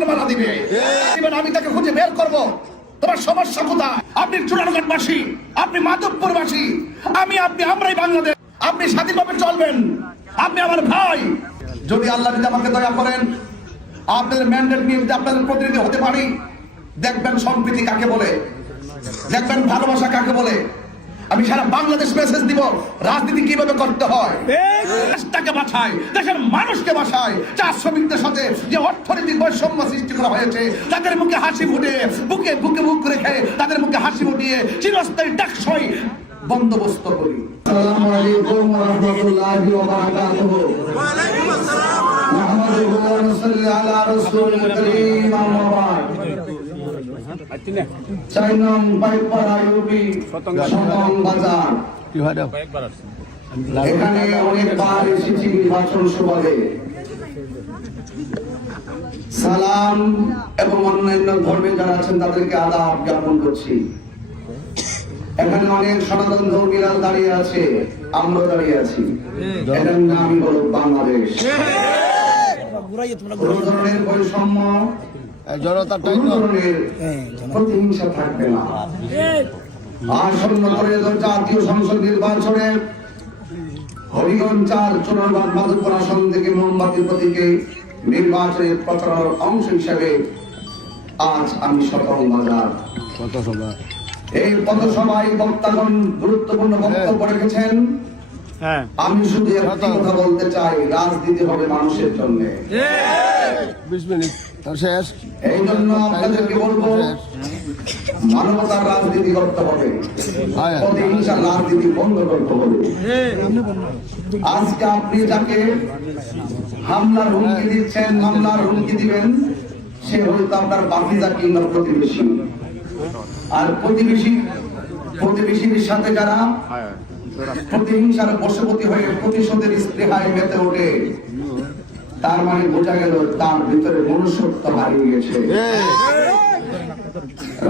ফুলের মালা দিবে। আমি তাকে খুঁজে বের করব। তোমার সমস্যা কোথায়? আপনি চুরানগঞ্জবাসী আপনি মাধবপুরবাসী আমি আপনি আমরাই বাংলাদেশ। আপনি স্বাধীনভাবে চলবেন। আপনি আমার ভাই। যদি আল্লাহ যদি আমাকে দয়া করেন আপনাদের ম্যান্ডেট নিয়ে যদি আপনাদের প্রতিনিধি হতে পারি দেখবেন সম্প্রীতি কাকে বলে? দেখবেন ভালোবাসা কাকে বলে? আমি সারা বাংলাদেশ মেসেজ দিব রাজনীতি কীভাবে করতে হয়? দেশের মানুষকে বাসায় চার শ্রমিকদের সাথে যে অর্থনৈতিক বৈষম্য সৃষ্টি করা হয়েছে তাদের মুখে হাসি ফুটে বুকে বুকে মুখ রেখে তাদের মুখে হাসি ফুটিয়ে চিরস্থায়ী ডাকসই বন্দোবস্ত করি। চার নং পাইকপাড়া ইউপি সতম বাজার এখানে অনেকবার এসেছি নির্বাচন সভায় সালাম এবং অন্যান্য ধর্মে যারা আছেন তাদেরকে আদাব জ্ঞাপন করছি এখানে অনেক সনাতন ধর্মীরা দাঁড়িয়ে আছে আমরা দাঁড়িয়ে আছি এটার নামই হলো বাংলাদেশ কোন ধরনের বৈষম্য ধরনের প্রতিহিংসা থাকবে না। আসন্ন করে জাতীয় সংসদ নির্বাচনে হরিগঞ্জ চার আসন থেকে মোমবাতি প্রতীকে নির্বাচনের অংশ হিসেবে আজ আমি সফল বাজার এই পথসভায় বক্তাগণ গুরুত্বপূর্ণ বক্তব্য রেখেছেন। হ্যাঁ। আমি শুধু একটি কথা বলতে চাই রাজনীতি হবে মানুষের জন্য। বিশ মিনিট। তার শেষ। এই জন্য আপনাদেরকে বলব মানবতার রাজনীতি করতে হবে। হ্যাঁ। প্রতিহিংসার রাজনীতি বন্ধ করতে হবে। আজকে আপনি যাকে হামলার হুমকি দিচ্ছেন মামলার হুমকি দিবেন সে হয়তো আপনার বাকিজা কিংবা প্রতিবেশী। আর প্রতিবেশী প্রতিবেশীর সাথে যারা প্রতিহিংসার বশবর্তী হয়ে প্রতিশোধের স্পৃহায় মেতে ওঠে তার মানে বোঝা গেল তার ভিতরে মনুষ্যত্ব হারিয়ে গেছে।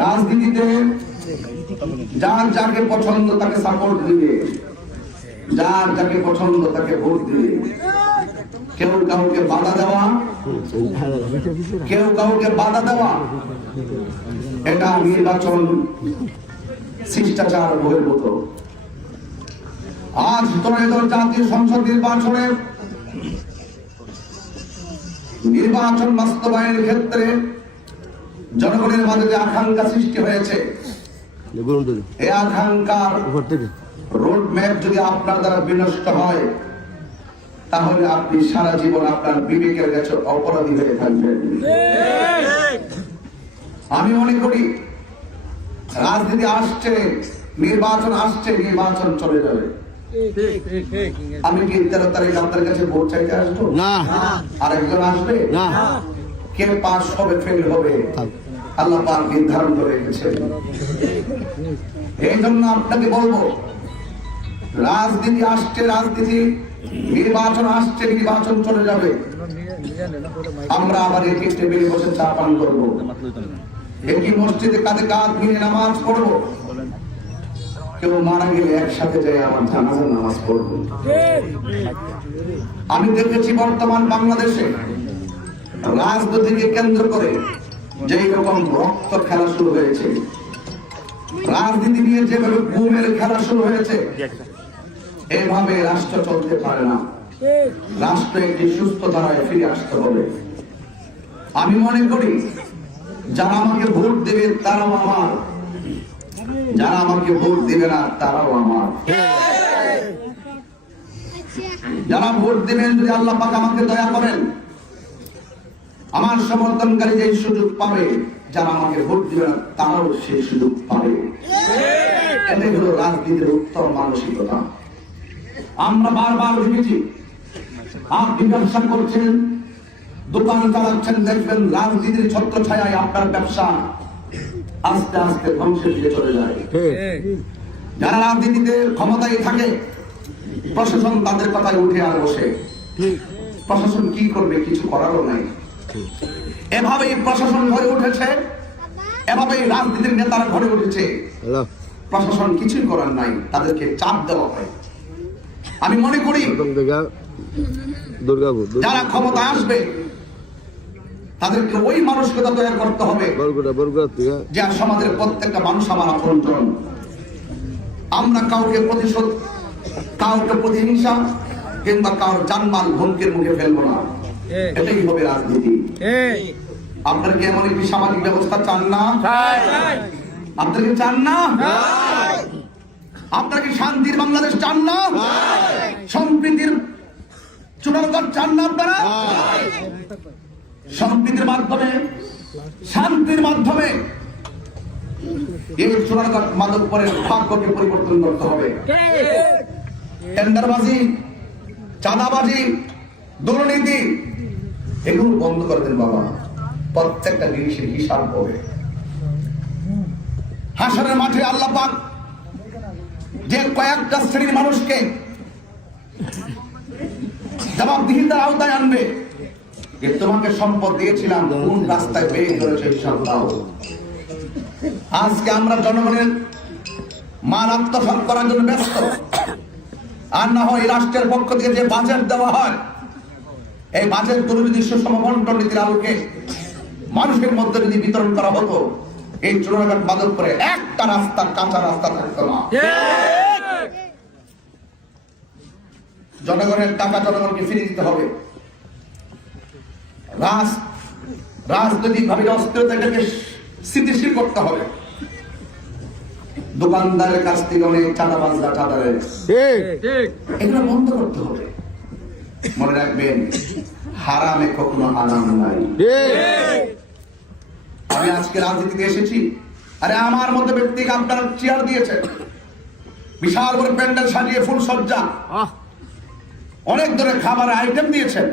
রাজনীতিতে যার যাকে পছন্দ তাকে সাপোর্ট দিবে যার যাকে পছন্দ তাকে ভোট দিবে কেউ কাউকে বাধা দেওয়া, কেউ কাউকে বাধা দেওয়া, এটা নির্বাচন শিষ্টাচার বহির্ভূত। আজ ত্রয়োদশ জাতীয় সংসদ নির্বাচনে নির্বাচন বাস্তবায়নের ক্ষেত্রে জনগণের মাঝে যে আকাঙ্ক্ষা সৃষ্টি হয়েছে। এই আকাঙ্ক্ষার রোড ম্যাপ যদি আপনার দ্বারা বিনষ্ট হয় তাহলে আপনি সারা জীবন আপনার বিবেকের কাছে অপরাধী হয়ে থাকবেন। আমি মনে করি রাজনীতি আসছে নির্বাচন আসছে নির্বাচন চলে যাবে। আমি কি তেরো তারিখ আপনার কাছে ভোট চাইতে আসব? না। আর একজন আসবে? না। কে পাস হবে ফেল হবে? আল্লাহ পাক নির্ধারণ করে রেখেছেন। এই জন্য আপনাকে বলব রাজনীতি আসছে রাজনীতি নির্বাচন আসছে নির্বাচন চলে যাবে। আমরা আবার একই টেবিলে বসে চা পান করব। একই মসজিদে কাঁধে কাঁধ নিয়ে নামাজ পড়ব। কেউ মারা গেলে একসাথে যাই আমার জানাজার নামাজ পড়ব। আমি দেখেছি বর্তমান বাংলাদেশে রাজনীতিকে কেন্দ্র করে যেই রকম রক্ত খেলা শুরু হয়েছে, রাজনীতি নিয়ে যেভাবে ঘুমের খেলা শুরু হয়েছে, এভাবে রাষ্ট্র চলতে পারে না। রাষ্ট্র একটি সুস্থ ধারায় ফিরে আসতে হবে। আমি মনে করি, যারা আমাকে ভোট দেবে তারাও আমার যারা আমাকে ভোট দেবে না, তারাও আমার। যারা ভোট দেবেন, যদি আল্লাহ পাক আমাকে দয়া করেন, আমার সমর্থনকারী যে সুযোগ পাবে, যারা আমাকে ভোট দিবে না, তারাও সেই সুযোগ পাবে। এটাই হলো রাজনীতির উত্তম মানসিকতা। আমরা বারবার ভেবেছি আপনি ব্যবসা করছেন, দোকান চালাচ্ছেন, দেখবেন রাজনীতির ছত্র ছায় আপনার ব্যবসা আস্তে আস্তে ধ্বংসের দিকে চলে যায়। যারা রাজনীতিতে ক্ষমতায় থাকে প্রশাসন তাদের কথায় উঠে আর বসে। প্রশাসন কি করবে কিছু করারও নাই। এভাবেই প্রশাসন ঘরে উঠেছে এভাবেই রাজনীতির নেতারা ঘরে উঠেছে। প্রশাসন কিছুই করার নাই তাদেরকে চাপ দেওয়া হয়। আমি মনে করি যারা ক্ষমতা আসবে তাদেরকে ওই মানসিকতা তৈরি করতে হবে। যে সমাজের প্রত্যেকটা মানুষ আমার আপনজন আমরা কাউকে প্রতিশোধ কাউকে প্রতিহিংসা কিংবা কারোর জানমাল হুমকির মুখে ফেলব না। এটাই হবে রাজনীতি। আপনারা কি এমন একটি সামাজিক ব্যবস্থা চান না? আপনারা কি চান না? আপনারা কি শান্তির বাংলাদেশ চান না? সম্প্রীতির চূড়ান্ত চান না আপনারা? সম্প্রীতির মাধ্যমে, শান্তির মাধ্যমে এই চূড়ান্ত মাদক পরের ভাগ্যকে পরিবর্তন করতে হবে। টেন্ডারবাজি, চাঁদাবাজি, দুর্নীতি, এগুলো বন্ধ করে দেন বাবা। প্রত্যেকটা জিনিসের হিসাব হবে। হাসনের মাঠে আল্লাহ পাক যে কয়েকটা শ্রেণির মানুষকে জবাবদিহিতার আওতায় আনবে। যে তোমাকে সম্পদ দিয়েছিলাম কোন রাস্তায় বেয়ে করেছে হিসাব দাও। আজকে আমরা জনগণের মান আত্মসাত করার জন্য ব্যস্ত। আর না হয় রাষ্ট্রের পক্ষ থেকে যে বাজেট দেওয়া হয় এই বাজেটগুলো যদি সুষম বন্টন নীতির আলোকে মানুষের মধ্যে যদি বিতরণ করা হতো এই চূড়াঘাট মাদক করে একটা রাস্তা কাঁচা রাস্তা থাকতো না। জনগণের টাকা জনগণকে ফিরিয়ে দিতে হবে। রাজ অস্থিরতাটাকে স্থিতিশীল করতে হবে। দোকানদারের কাছ থেকে অনেক চাঁদাবাজরা ঠিক। এগুলো বন্ধ করতে হবে। মনে রাখবেন হারামে কখনো আরাম নাই। আমি আজকে রাজনীতিতে এসেছি। আরে আমার মধ্যে ব্যক্তিকে আপনারা চেয়ার দিয়েছে। বিশাল করে প্যান্ডেল সাজিয়ে ফুল সজ্জা অনেক ধরনের খাবারের আইটেম দিয়েছেন।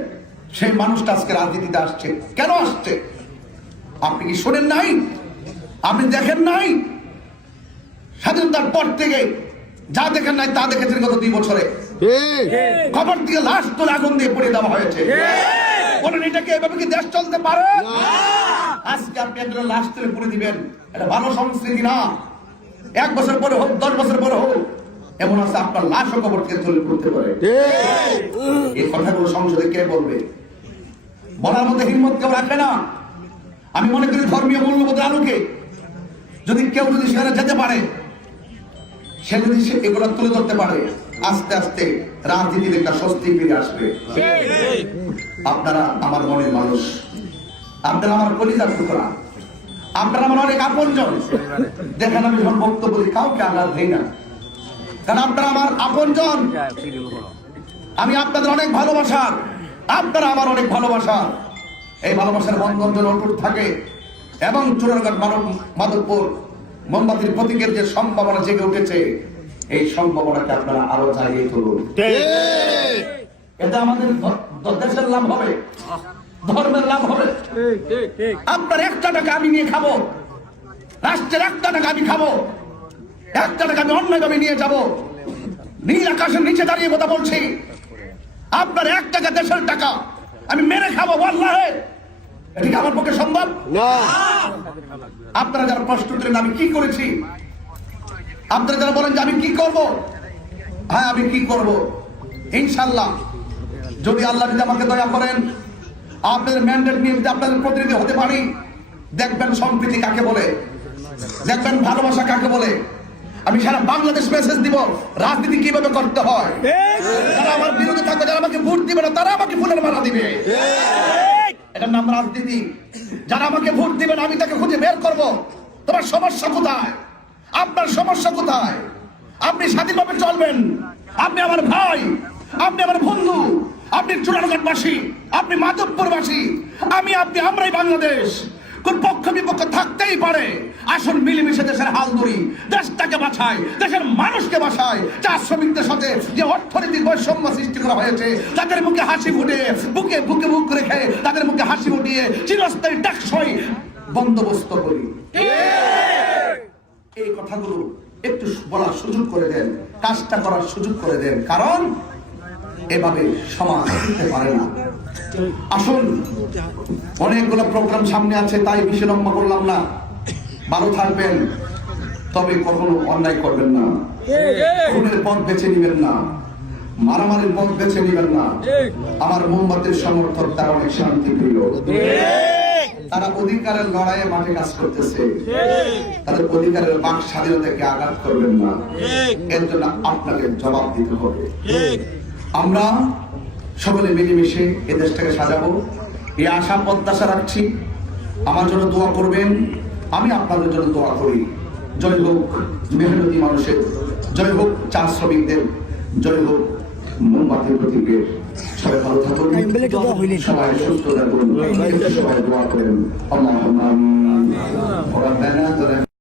সেই মানুষটা আজকে রাজনীতিতে আসছে। কেন আসছে? আপনি কি শোনেন নাই? আপনি দেখেন নাই? স্বাধীনতার পর থেকে যা দেখেন নাই তা দেখেছেন গত দুই বছরে। খবর থেকে লাশ তুলে আগুন দিয়ে পড়ে দেওয়া হয়েছে। বলেন এটাকে এভাবে কি দেশ চলতে পারে? আজকে আপনি একজন লাশ তুলে পড়ে দিবেন। এটা ভালো সংস্কৃতি না। এক বছর পরে হোক দশ বছর পরে হোক এমন আছে আপনার লাশও কবর থেকে তুলে পড়তে পারে। এই কথাগুলো সংসদে কে বলবে? বলার মধ্যে হিম্মত কেউ রাখে না। আমি মনে করি ধর্মীয় মূল্যবোধের আলোকে যদি কেউ যদি সেখানে যেতে পারে, সে যদি সে এগুলো তুলে ধরতে পারে, আস্তে আস্তে রাজনীতির একটা স্বস্তি ফিরে আসবে। আপনারা আমার মনের মানুষ। আপনারা আমার কলিজার টুকরা। আপনারা আমার অনেক আপনজন। দেখেন আমি যখন বক্তব্য দিই, কাউকে আঘাত দিই না। কারণ আপনারা আমার আপনজন। আমি আপনাদের অনেক ভালোবাসার। আপনারা আমার অনেক ভালোবাসা। এই ভালোবাসার বন্ধন যেন অটুট থাকে এবং চুরারঘাট মানব মাধবপুর মোমবাতির প্রতীকের যে সম্ভাবনা জেগে উঠেছে এই সম্ভাবনাকে আপনারা আরও জাগিয়ে তুলুন। ঠিক। এতে আমাদের দেশের লাভ হবে ধর্মের লাভ হবে। আপনার একটা টাকা আমি নিয়ে খাব রাষ্ট্রের একটা টাকা আমি খাব একটা টাকা আমি অন্যভাবে নিয়ে যাব। নীল আকাশের নিচে দাঁড়িয়ে কথা বলছি আপনার এক টাকা দেশের টাকা। আমি মেরে খাব আল্লাহে এটা কি আমার পক্ষে সম্ভব? আপনারা যারা প্রশ্ন করেন আমি কি করেছি? আপনারা যারা বলেন যে আমি কি করব? হ্যাঁ আমি কি করব? ইনশাল্লাহ যদি আল্লাহ যদি আমাকে দয়া করেন আপনাদের ম্যান্ডেট নিয়ে যদি আপনাদের প্রতিনিধি হতে পারি দেখবেন সম্প্রীতি কাকে বলে? দেখবেন ভালোবাসা কাকে বলে? আমি সারা বাংলাদেশ মেসেজ দিব রাজনীতি কীভাবে করতে হয়? আমার ভোট দিবে না তারা আমাকে ফুলের মালা দিবে। এটার নাম রাজনীতি। যারা আমাকে ভোট দিবে না আমি তাকে খুঁজে বের করব। তোমার সমস্যা কোথায়? আপনার সমস্যা কোথায়? আপনি স্বাধীনভাবে চলবেন। আপনি আমার ভাই আপনি আমার বন্ধু আপনি চূড়ানগরবাসী আপনি মাধবপুরবাসী আমি আপনি আমরাই বাংলাদেশ। থাকতেই পারে। আসুন মিলেমিশে দেশের হাল ধরি। দেশটাকে দেশের মানুষকে শ্রমিকদের সাথে যে অর্থনৈতিক বৈষম্য সৃষ্টি করা হয়েছে, তাদের মুখে হাসি ফুটে বুকে বুক রেখে তাদের মুখে হাসি ফুটিয়ে চিরস্থায়ী টাকসই বন্দোবস্ত করি। এই কথাগুলো একটু বলার সুযোগ করে দেন, কাজটা করার সুযোগ করে দেন। কারণ এভাবে সমাজ হতে পারে না। আসুন। অনেকগুলো প্রোগ্রাম সামনে আছে, তাই বেশি লম্বা করলাম না। ভালো থাকবেন, তবে কখনো অন্যায় করবেন না। খুনের পথ বেছে নিবেন না। মারামারির পথ বেছে নিবেন না। আমার মোমবাতির সমর্থক তারা অনেক শান্তি প্রিয় তারা অধিকারের লড়াইয়ে মাঠে কাজ করতেছে। তাদের অধিকারের বাক স্বাধীনতাকে আঘাত করবেন না। এর জন্য আপনাকে জবাব দিতে হবে। আমরা সকলে মিলেমিশে এ দেশটাকে সাজাবো। এই আশা প্রত্যাশা রাখছি। আমার জন্য দোয়া করবেন। আমি আপনাদের জন্য দোয়া করি। জয় হোক মেহনতি মানুষের জয় হোক চা শ্রমিকদের জয় হোক মোমবাতির প্রতীকের। সবাই ভালো থাকুন। সবাই সুস্থ থাকুন। সবাই দোয়া করেন।